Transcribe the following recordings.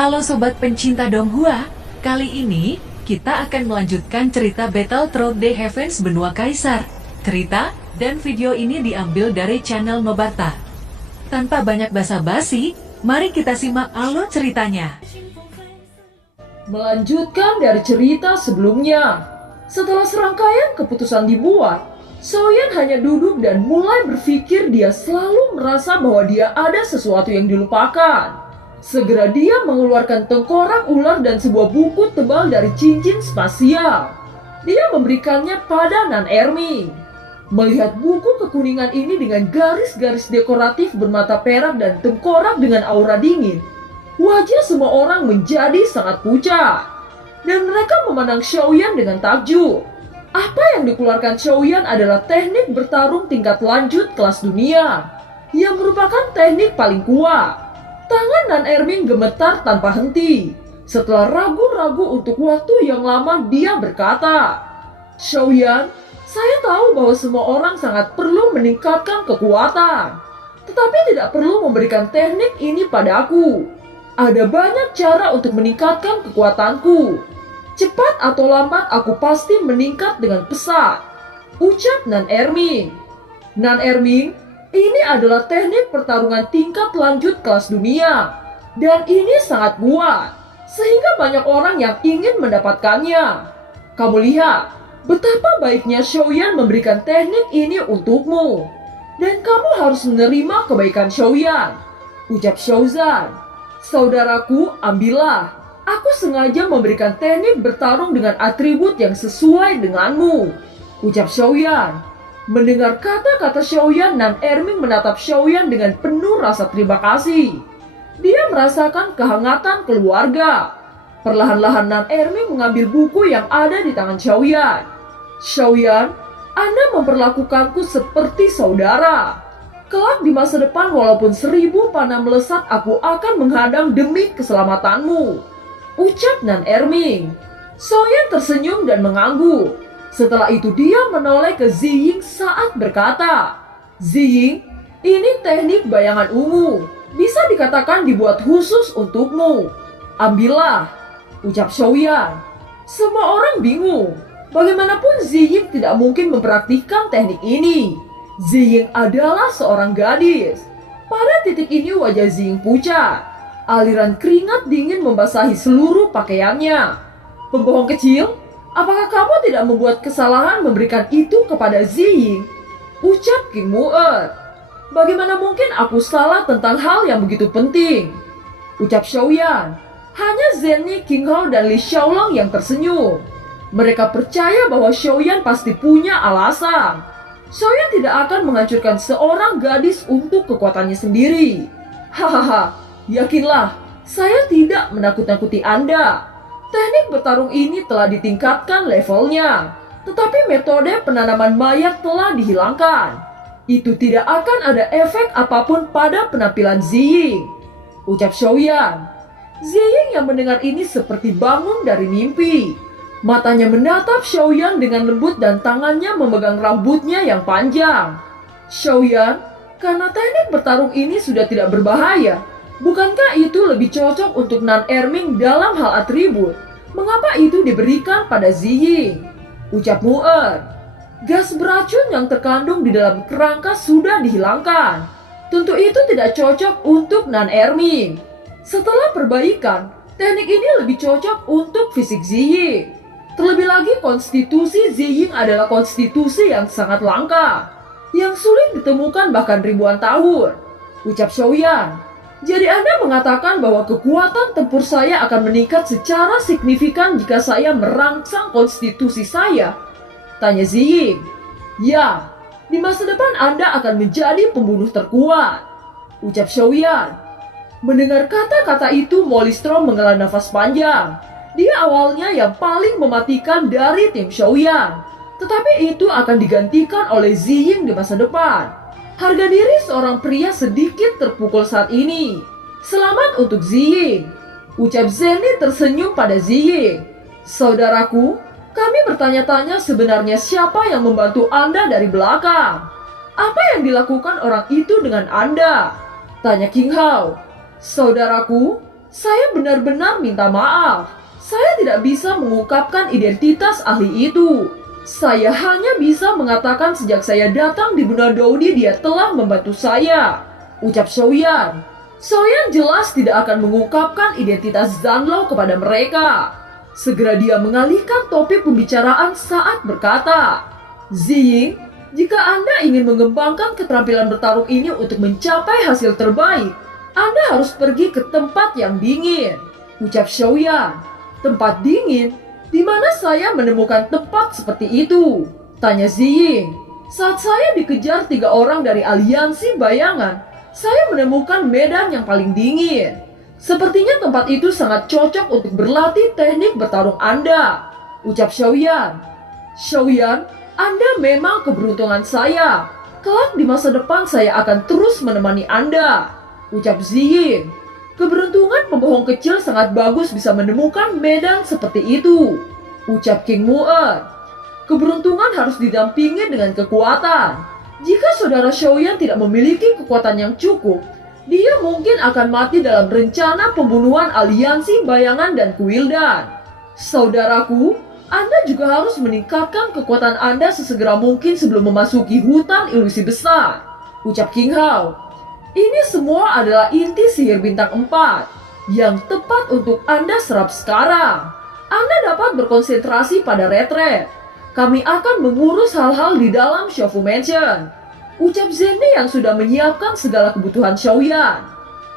Halo sobat pencinta Donghua, kali ini kita akan melanjutkan cerita Battle Through the Heavens Benua Kaisar. Cerita dan video ini diambil dari channel Mebarta. Tanpa banyak basa-basi, mari kita simak alur ceritanya. Melanjutkan dari cerita sebelumnya, setelah serangkaian keputusan dibuat, Xiaoyan hanya duduk dan mulai berpikir. Dia selalu merasa bahwa dia ada sesuatu yang dilupakan. Segera dia mengeluarkan tengkorak ular dan sebuah buku tebal dari cincin spasial. Dia memberikannya pada Nan Erming. Melihat buku kekuningan ini dengan garis-garis dekoratif bermata perak dan tengkorak dengan aura dingin, wajah semua orang menjadi sangat pucat. Dan mereka memandang Xiaoyan dengan takjub. Apa yang dikeluarkan Xiaoyan adalah teknik bertarung tingkat lanjut kelas dunia, yang merupakan teknik paling kuat. Tangan Nan Erming gemetar tanpa henti. Setelah ragu-ragu untuk waktu yang lama, dia berkata, "Xiaoyan, saya tahu bahwa semua orang sangat perlu meningkatkan kekuatan, tetapi tidak perlu memberikan teknik ini padaku. Ada banyak cara untuk meningkatkan kekuatanku. Cepat atau lambat aku pasti meningkat dengan pesat," ucap Nan Erming. Nan Erming, ini adalah teknik pertarungan tingkat lanjut kelas dunia, dan ini sangat kuat, sehingga banyak orang yang ingin mendapatkannya. Kamu lihat betapa baiknya Xiaoyan memberikan teknik ini untukmu, dan kamu harus menerima kebaikan Xiaoyan, ucap Xiaozan. "Saudaraku, ambillah. Aku sengaja memberikan teknik bertarung dengan atribut yang sesuai denganmu," ucap Xiaoyan. Mendengar kata-kata Xiaoyan, Nan Erming menatap Xiaoyan dengan penuh rasa terima kasih. Dia merasakan kehangatan keluarga. Perlahan-lahan Nan Erming mengambil buku yang ada di tangan Xiaoyan. "Xiaoyan, Anda memperlakukanku seperti saudara. Kelak di masa depan, walaupun 1000 panah melesat, aku akan menghadang demi keselamatanmu," ucap Nan Erming. Xiaoyan tersenyum dan mengangguk. Setelah itu dia menoleh ke Ziying saat berkata, "Ziying, ini teknik bayangan ungu. Bisa dikatakan dibuat khusus untukmu. Ambillah," ucap Xiaoyan. Semua orang bingung. Bagaimanapun Ziying tidak mungkin mempraktikkan teknik ini. Ziying adalah seorang gadis. Pada titik ini wajah Ziying pucat. Aliran keringat dingin membasahi seluruh pakaiannya. "Pembohong kecil, apakah kamu tidak membuat kesalahan memberikan itu kepada Ziying?" ucap King Mu'er. "Bagaimana mungkin aku salah tentang hal yang begitu penting?" ucap Xiaoyan. Hanya Zenny, King Hao, dan Li Xiaolong yang tersenyum. Mereka percaya bahwa Xiaoyan pasti punya alasan. Xiaoyan tidak akan menghancurkan seorang gadis untuk kekuatannya sendiri. "Hahaha, yakinlah, saya tidak menakut-nakuti Anda. Teknik bertarung ini telah ditingkatkan levelnya, tetapi metode penanaman mayat telah dihilangkan. Itu tidak akan ada efek apapun pada penampilan Ziying," ucap Xiaoyan. Ziying yang mendengar ini seperti bangun dari mimpi. Matanya menatap Xiaoyan dengan lembut dan tangannya memegang rambutnya yang panjang. "Xiaoyan, karena teknik bertarung ini sudah tidak berbahaya, bukankah itu lebih cocok untuk Nan Erming dalam hal atribut? Mengapa itu diberikan pada Ziying?" ucap Mu'er. Gas beracun yang terkandung di dalam kerangka sudah dihilangkan. Tentu itu tidak cocok untuk Nan Erming. Setelah perbaikan, teknik ini lebih cocok untuk fisik Ziying. Terlebih lagi, konstitusi Ziying adalah konstitusi yang sangat langka, yang sulit ditemukan bahkan ribuan tahun, ucap Xiaoyan. "Jadi Anda mengatakan bahwa kekuatan tempur saya akan meningkat secara signifikan jika saya merangsang konstitusi saya?" tanya Ziying. "Ya, di masa depan Anda akan menjadi pembunuh terkuat," ucap Xiaoyan. Mendengar kata-kata itu, Molly Storm menghela nafas panjang. Dia awalnya yang paling mematikan dari tim Xiaoyan, tetapi itu akan digantikan oleh Ziying di masa depan. Harga diri seorang pria sedikit terpukul saat ini. "Selamat untuk Ziying," ucap Zenny tersenyum pada Ziying. "Saudaraku, kami bertanya-tanya sebenarnya siapa yang membantu Anda dari belakang. Apa yang dilakukan orang itu dengan Anda?" tanya King Hao. "Saudaraku, Saya benar-benar minta maaf. Saya tidak bisa mengungkapkan identitas ahli itu. Saya hanya bisa mengatakan sejak saya datang di Benua Daudi dia telah membantu saya, ucap Xiaoyan. Xiaoyan jelas tidak akan mengungkapkan identitas Zanlou kepada mereka. Segera dia mengalihkan topik pembicaraan saat berkata, Ziying, jika Anda ingin mengembangkan keterampilan bertarung ini untuk mencapai hasil terbaik, Anda harus pergi ke tempat yang dingin, ucap Xiaoyan. Tempat dingin? Di mana saya menemukan tempat seperti itu? Tanya Ziying. Saat saya dikejar 3 orang dari aliansi bayangan, saya menemukan medan yang paling dingin. Sepertinya tempat itu sangat cocok untuk berlatih teknik bertarung Anda, ucap Xiaoyan. Xiaoyan, Anda memang keberuntungan saya. Kelak di masa depan saya akan terus menemani Anda, ucap Ziying. Keberuntungan pembohong kecil sangat bagus bisa menemukan medan seperti itu, ucap King Mu'er. Keberuntungan harus didampingi dengan kekuatan. Jika saudara Xiaoyan tidak memiliki kekuatan yang cukup, dia mungkin akan mati dalam rencana pembunuhan aliansi bayangan dan Kuildan. Saudaraku, Anda juga harus meningkatkan kekuatan Anda sesegera mungkin sebelum memasuki hutan ilusi besar, ucap King Hao. Ini semua adalah inti sihir bintang 4 yang tepat untuk Anda serap sekarang. Anda dapat berkonsentrasi pada retret. Kami akan mengurus hal-hal di dalam Xiaofu Mansion, ucap Zende yang sudah menyiapkan segala kebutuhan Xiaoyan.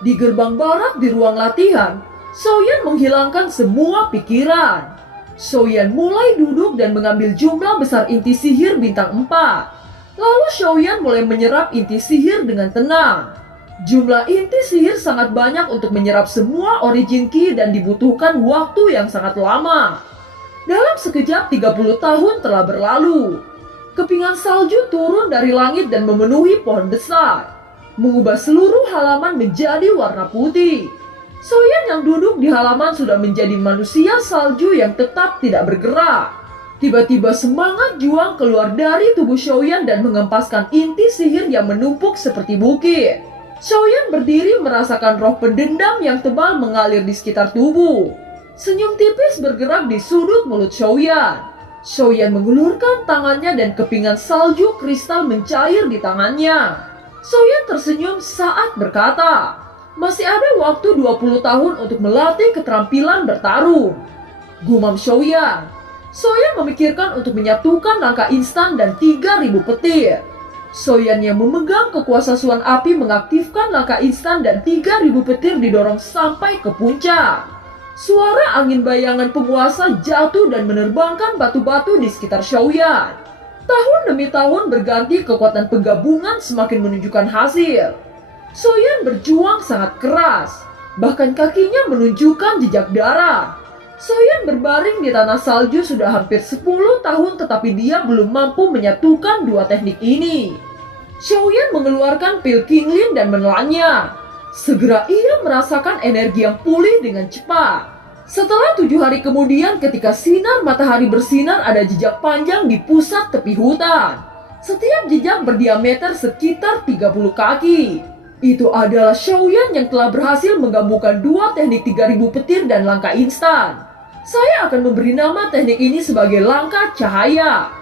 Di gerbang barat di ruang latihan, Xiaoyan menghilangkan semua pikiran. Xiaoyan mulai duduk dan mengambil jumlah besar inti sihir bintang 4. Lalu Xiaoyan mulai menyerap inti sihir dengan tenang. Jumlah inti sihir sangat banyak untuk menyerap semua origin key dan dibutuhkan waktu yang sangat lama. Dalam sekejap 30 tahun telah berlalu. Kepingan salju turun dari langit dan memenuhi pohon besar, mengubah seluruh halaman menjadi warna putih. Xiaoyan yang duduk di halaman sudah menjadi manusia salju yang tetap tidak bergerak. Tiba-tiba semangat juang keluar dari tubuh Xiaoyan dan mengempaskan inti sihir yang menumpuk seperti bukit. Xiaoyan berdiri merasakan roh pendendam yang tebal mengalir di sekitar tubuh. Senyum tipis bergerak di sudut mulut Xiaoyan. Xiaoyan mengulurkan tangannya dan kepingan salju kristal mencair di tangannya. Xiaoyan tersenyum saat berkata, masih ada waktu 20 tahun untuk melatih keterampilan bertarung, gumam Xiaoyan. Xiaoyan memikirkan untuk menyatukan langkah instan dan 3.000 petir. Xiaoyan yang memegang kekuasaan Suan Api mengaktifkan langkah instan dan 3.000 petir didorong sampai ke puncak. Suara angin bayangan penguasa jatuh dan menerbangkan batu-batu di sekitar Xiaoyan. Tahun demi tahun berganti, kekuatan penggabungan semakin menunjukkan hasil. Xiaoyan berjuang sangat keras, bahkan kakinya menunjukkan jejak darah. Xiaoyan berbaring di tanah salju sudah hampir 10 tahun tetapi dia belum mampu menyatukan dua teknik ini. Xiaoyan mengeluarkan pil Qinglin dan menelannya. Segera ia merasakan energi yang pulih dengan cepat. Setelah 7 hari kemudian ketika sinar matahari bersinar ada jejak panjang di pusat tepi hutan. Setiap jejak berdiameter sekitar 30 kaki. Itu adalah Xiaoyan yang telah berhasil menggabungkan dua teknik 3.000 petir dan langkah instan. Saya akan memberi nama teknik ini sebagai langkah cahaya,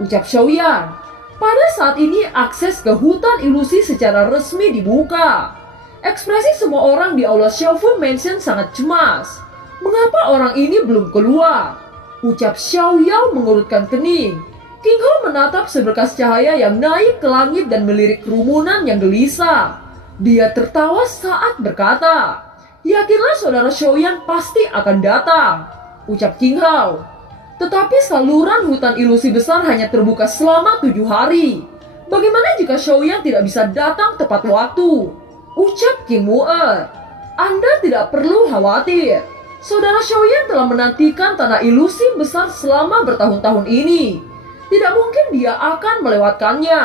ucap Xiaoyan. Pada saat ini akses ke hutan ilusi secara resmi dibuka. Ekspresi semua orang di aula Xiaofu Mansion sangat cemas. Mengapa orang ini belum keluar? Ucap Xiao Yao mengurutkan kening. King Hao menatap seberkas cahaya yang naik ke langit dan melirik kerumunan yang gelisah. Dia tertawa saat berkata, yakinlah saudara Xiaoyan pasti akan datang, ucap King Hao. Tetapi saluran hutan ilusi besar hanya terbuka selama 7 hari. Bagaimana jika Xiaoyan tidak bisa datang tepat waktu? Ucap King Mu'er. Anda tidak perlu khawatir. Saudara Xiaoyan telah menantikan tanah ilusi besar selama bertahun-tahun ini. Tidak mungkin dia akan melewatkannya,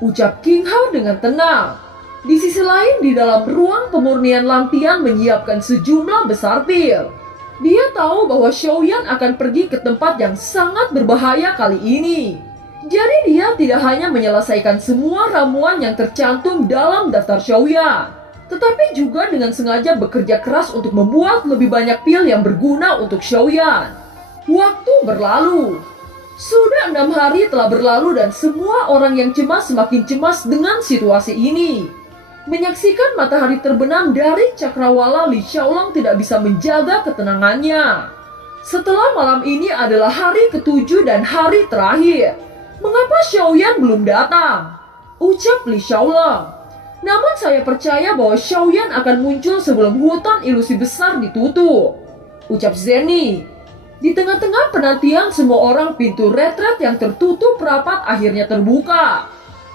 ucap King Hao dengan tenang. Di sisi lain, di dalam ruang pemurnian Lantian menyiapkan sejumlah besar pil. Dia tahu bahwa Xiaoyan akan pergi ke tempat yang sangat berbahaya kali ini. Jadi dia tidak hanya menyelesaikan semua ramuan yang tercantum dalam daftar Xiaoyan. tetapi juga dengan sengaja bekerja keras untuk membuat lebih banyak pil yang berguna untuk Xiaoyan. Waktu berlalu. Sudah 6 hari telah berlalu dan semua orang yang cemas semakin cemas dengan situasi ini. Menyaksikan matahari terbenam dari cakrawala, Li Xiaolong tidak bisa menjaga ketenangannya. Setelah malam ini adalah hari ke-7 dan hari terakhir. Mengapa Xiaoyan belum datang? Ucap Li Xiaolong. Namun saya percaya bahwa Xiaoyan akan muncul sebelum hutan ilusi besar ditutup. Ucap Zenny. Di tengah-tengah penantian semua orang, pintu retret yang tertutup rapat akhirnya terbuka.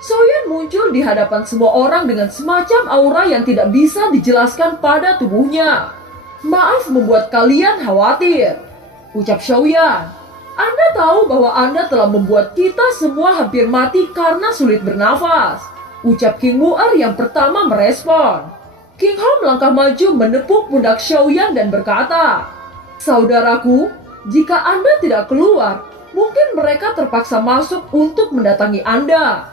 Xiaoyan muncul di hadapan semua orang dengan semacam aura yang tidak bisa dijelaskan pada tubuhnya. Maaf membuat kalian khawatir. Ucap Xiaoyan. Anda tahu bahwa Anda telah membuat kita semua hampir mati karena sulit bernafas. Ucap King Mu'er yang pertama merespon. King Hao melangkah maju menepuk pundak Xiaoyan dan berkata, "Saudaraku, jika Anda tidak keluar, mungkin mereka terpaksa masuk untuk mendatangi Anda."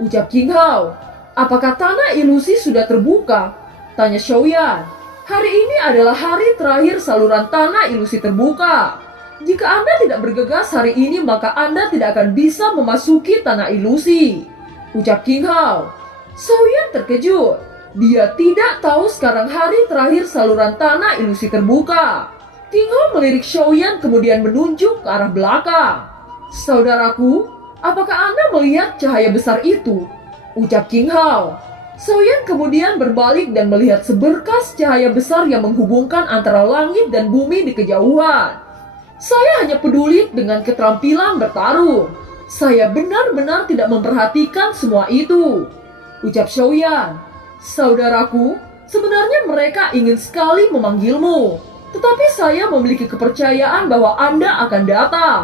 Ucap King Hao. "Apakah tanah ilusi sudah terbuka?" Tanya Xiaoyan. "Hari ini adalah hari terakhir saluran tanah ilusi terbuka. Jika Anda tidak bergegas hari ini, maka Anda tidak akan bisa memasuki tanah ilusi." Ucap King Hao. Xiaoyan terkejut. Dia tidak tahu sekarang hari terakhir saluran tanah ilusi terbuka. King Hao melirik Xiaoyan kemudian menunjuk ke arah belakang. "Saudaraku, apakah Anda melihat cahaya besar itu?" Ucap King Hao. Xiaoyan kemudian berbalik dan melihat seberkas cahaya besar yang menghubungkan antara langit dan bumi di kejauhan. "Saya hanya peduli dengan keterampilan bertarung. Saya benar-benar tidak memperhatikan semua itu." Ucap Xiaoyan. "Saudaraku, sebenarnya mereka ingin sekali memanggilmu. Tetapi saya memiliki kepercayaan bahwa Anda akan datang.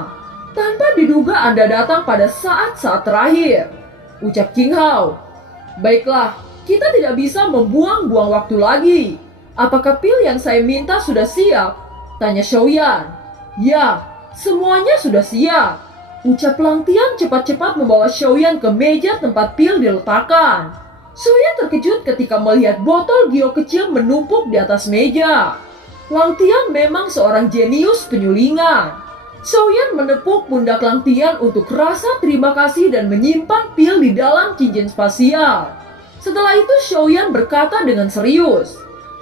Tanpa diduga Anda datang pada saat-saat terakhir." Ucap King Hao. "Baiklah, kita tidak bisa membuang-buang waktu lagi. Apakah pil yang saya minta sudah siap?" Tanya Xiaoyan. "Ya, semuanya sudah siap." Ucap Lang Tian cepat-cepat membawa Xiaoyan ke meja tempat pil diletakkan. Xiaoyan terkejut ketika melihat botol gio kecil menumpuk di atas meja. Lang Tian memang seorang jenius penyulingan. Xiaoyan menepuk pundak Lang Tian untuk rasa terima kasih dan menyimpan pil di dalam cincin spasial. Setelah itu Xiaoyan berkata dengan serius,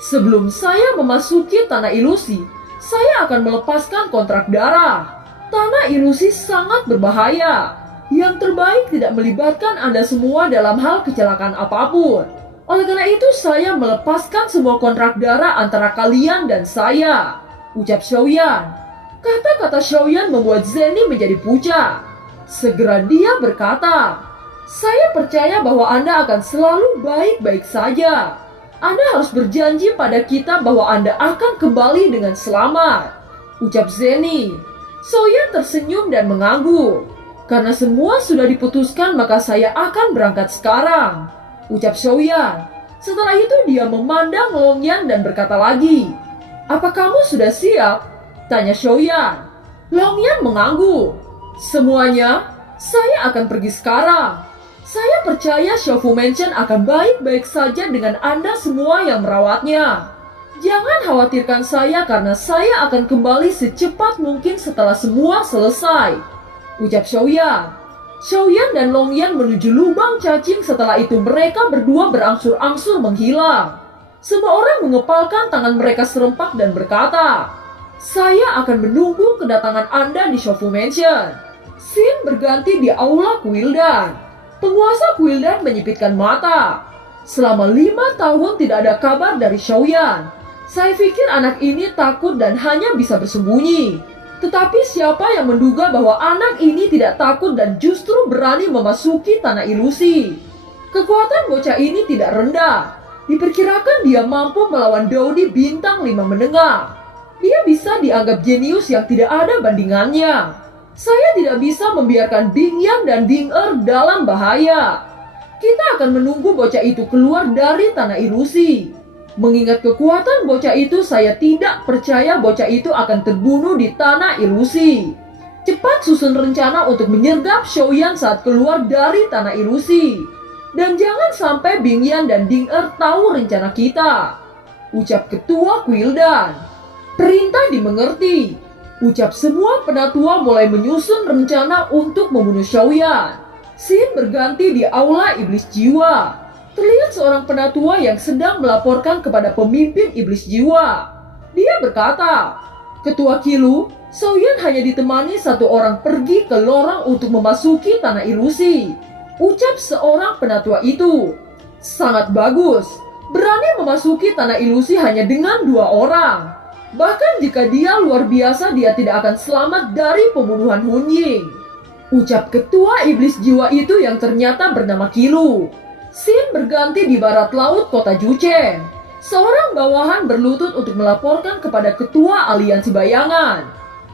"Sebelum saya memasuki tanah ilusi, saya akan melepaskan kontrak darah. Tanah ilusi sangat berbahaya. Yang terbaik tidak melibatkan Anda semua dalam hal kecelakaan apapun. Oleh karena itu saya melepaskan semua kontrak darah antara kalian dan saya." Ucap Xiaoyan. Kata-kata Xiaoyan membuat Zenny menjadi pucat. Segera dia berkata, "Saya percaya bahwa Anda akan selalu baik-baik saja. Anda harus berjanji pada kita bahwa Anda akan kembali dengan selamat." Ucap Zenny. Xiaoyan tersenyum dan mengangguk. "Karena semua sudah diputuskan, maka saya akan berangkat sekarang." Ucap Xiaoyan. Setelah itu dia memandang Longyan dan berkata lagi, "Apa kamu sudah siap?" Tanya Xiaoyan. Longyan mengangguk. "Semuanya, saya akan pergi sekarang. Saya percaya Xiaofu Mansion akan baik-baik saja dengan Anda semua yang merawatnya. Jangan khawatirkan saya karena saya akan kembali secepat mungkin setelah semua selesai." Ucap Xiaoyan. Xiaoyan dan Longyan menuju lubang cacing. Setelah itu mereka berdua berangsur-angsur menghilang. Semua orang mengepalkan tangan mereka serempak dan berkata, "Saya akan menunggu kedatangan Anda di Xiaofu Mansion." Scene berganti di aula Kuildan. Penguasa Kuildan menyipitkan mata. Selama 5 tahun tidak ada kabar dari Xiaoyan. Saya pikir anak ini takut dan hanya bisa bersembunyi. Tetapi siapa yang menduga bahwa anak ini tidak takut dan justru berani memasuki tanah ilusi? Kekuatan bocah ini tidak rendah. Diperkirakan dia mampu melawan Daudi bintang 5 menengah. Dia bisa dianggap jenius yang tidak ada bandingannya. Saya tidak bisa membiarkan Bing Yan dan Bing Er dalam bahaya. Kita akan menunggu bocah itu keluar dari tanah ilusi. Mengingat kekuatan bocah itu, saya tidak percaya bocah itu akan terbunuh di tanah ilusi. Cepat susun rencana untuk menyergap Xiaoyan saat keluar dari tanah ilusi. Dan jangan sampai Bingyan dan Ding-er tahu rencana kita, ucap ketua Quildan. Perintah dimengerti. Ucap semua penatua mulai menyusun rencana untuk membunuh Xiaoyan. Scene berganti di aula iblis jiwa. Terlihat seorang penatua yang sedang melaporkan kepada pemimpin iblis jiwa. Dia berkata, Ketua Qilu, Xiaoyan hanya ditemani satu orang pergi ke lorong untuk memasuki tanah ilusi. Ucap seorang penatua itu. Sangat bagus. Berani memasuki tanah ilusi hanya dengan 2 orang. Bahkan jika dia luar biasa, dia tidak akan selamat dari pembunuhan Hun Ying. Ucap ketua iblis jiwa itu yang ternyata bernama Qilu. Scene berganti di barat laut kota Juchen. Seorang bawahan berlutut untuk melaporkan kepada ketua aliansi bayangan.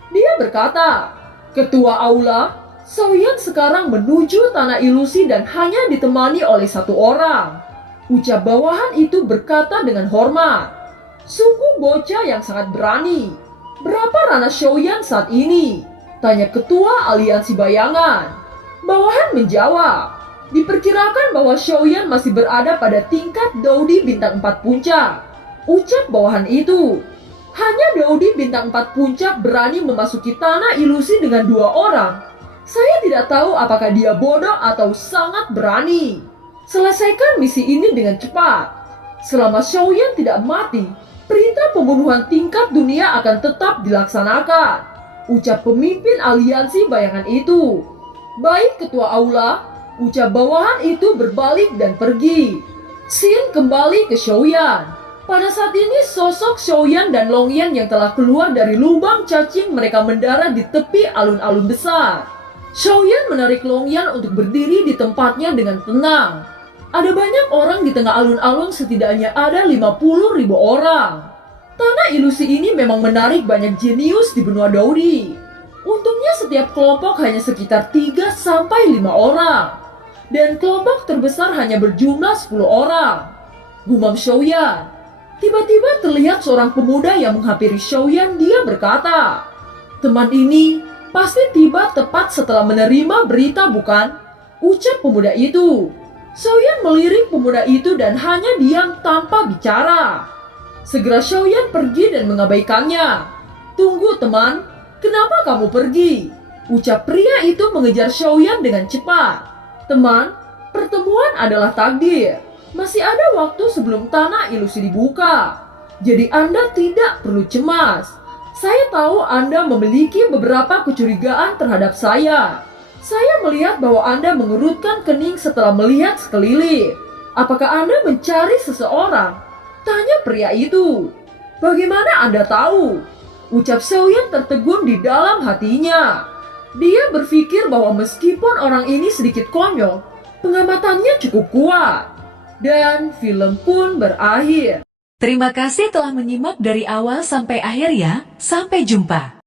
Dia berkata, Ketua aula, Xiaoyan sekarang menuju tanah ilusi dan hanya ditemani oleh 1 orang. Ucap bawahan itu berkata dengan hormat. Sungguh bocah yang sangat berani. Berapa ranah Xiaoyan saat ini? Tanya ketua aliansi bayangan. Bawahan menjawab. Diperkirakan bahwa Xiaoyan masih berada pada tingkat Daudi bintang 4 puncak. Ucap bawahan itu. Hanya Daudi bintang 4 puncak berani memasuki tanah ilusi dengan 2 orang. Saya tidak tahu apakah dia bodoh atau sangat berani. Selesaikan misi ini dengan cepat. Selama Xiaoyan tidak mati, perintah pembunuhan tingkat dunia akan tetap dilaksanakan. Ucap pemimpin aliansi bayangan itu. Baik ketua aula, ucap bawahan itu berbalik dan pergi. Scene kembali ke Xiaoyan. Pada saat ini sosok Xiaoyan dan Longyan yang telah keluar dari lubang cacing mereka mendarat di tepi alun-alun besar. Xiaoyan menarik Longyan untuk berdiri di tempatnya dengan tenang. Ada banyak orang di tengah alun-alun, setidaknya ada 50.000 orang. Tanah ilusi ini memang menarik banyak jenius di benua Daudi. Untungnya setiap kelompok hanya sekitar 3-5 orang. Dan kelompok terbesar hanya berjumlah 10 orang. Gumam Xiaoyan. Tiba-tiba terlihat seorang pemuda yang menghampiri Xiaoyan. Dia berkata, Teman ini pasti tiba tepat setelah menerima berita, bukan? Ucap pemuda itu. Xiaoyan melirik pemuda itu dan hanya diam tanpa bicara. Segera Xiaoyan pergi dan mengabaikannya. Tunggu teman, kenapa kamu pergi? Ucap pria itu mengejar Xiaoyan dengan cepat. Teman, pertemuan adalah takdir. Masih ada waktu sebelum tanah ilusi dibuka. Jadi Anda tidak perlu cemas. Saya tahu Anda memiliki beberapa kecurigaan terhadap saya. Saya melihat bahwa Anda mengerutkan kening setelah melihat sekeliling. Apakah Anda mencari seseorang? Tanya pria itu. Bagaimana Anda tahu? Ucap Xiaoyan tertegun di dalam hatinya. Dia berpikir bahwa meskipun orang ini sedikit konyol, pengamatannya cukup kuat. Dan film pun berakhir. Terima kasih telah menyimak dari awal sampai akhir ya. Sampai jumpa.